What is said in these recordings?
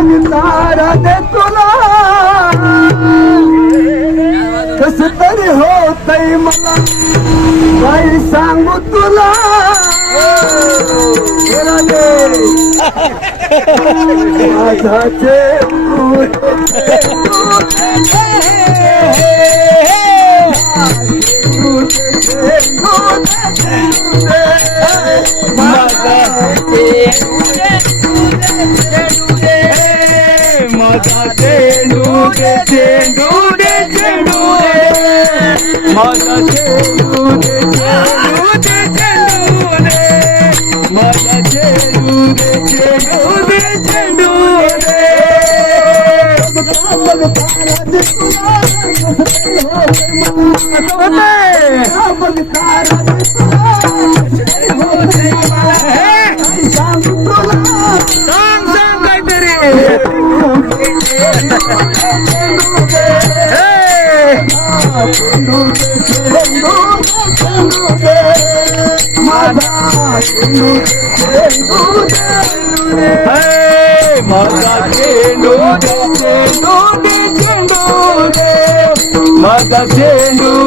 तारा दे तुला कस तरी होतय मला काय सांगू तुला माझाचे माझा चेंडू दे चेंडू दे चेंडू दे माझा चेंडू दे चेंडू दे चेंडू दे माझा चेंडू दे चेंडू दे चेंडू दे सांग सांग काहीतरी माझा चेंडू दे चेंडू दे चेंडू दे माझा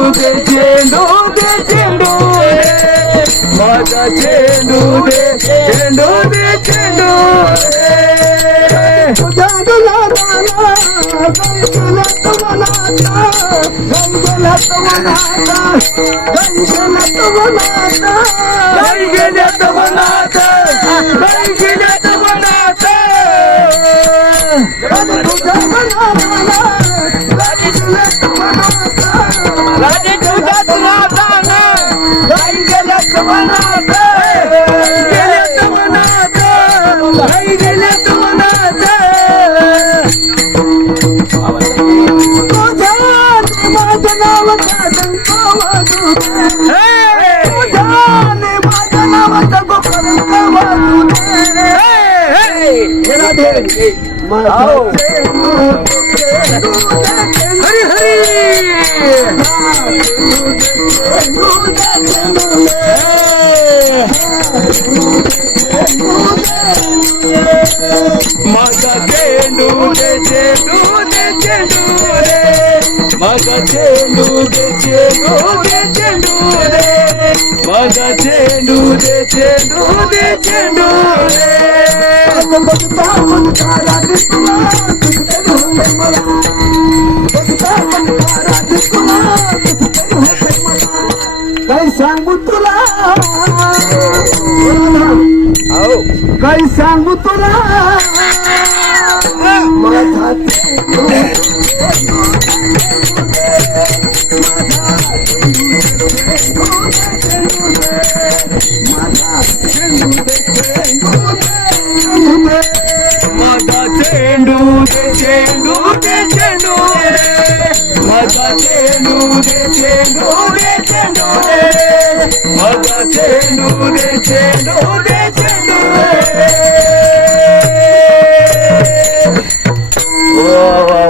चेंडू दे चेंडू दे चेंडू दे माझा चेंडू दे चेंडू दे चेंडू दे हरी माझा चेंडू दे चेंडू दे चेंडू दे माझा चेंडू दे चेंडू दे चेंडू दे माझा चेंडू दे चेंडू दे चेंडू दे काय सांगू तुला काय सांगू तुला माझा चेंडू माझा चेंडू दे चेंडू दे चेंडू दे माझा चेंडू दे चेंडू दे चेंडू दे माझा चेंडू दे चेंडू दे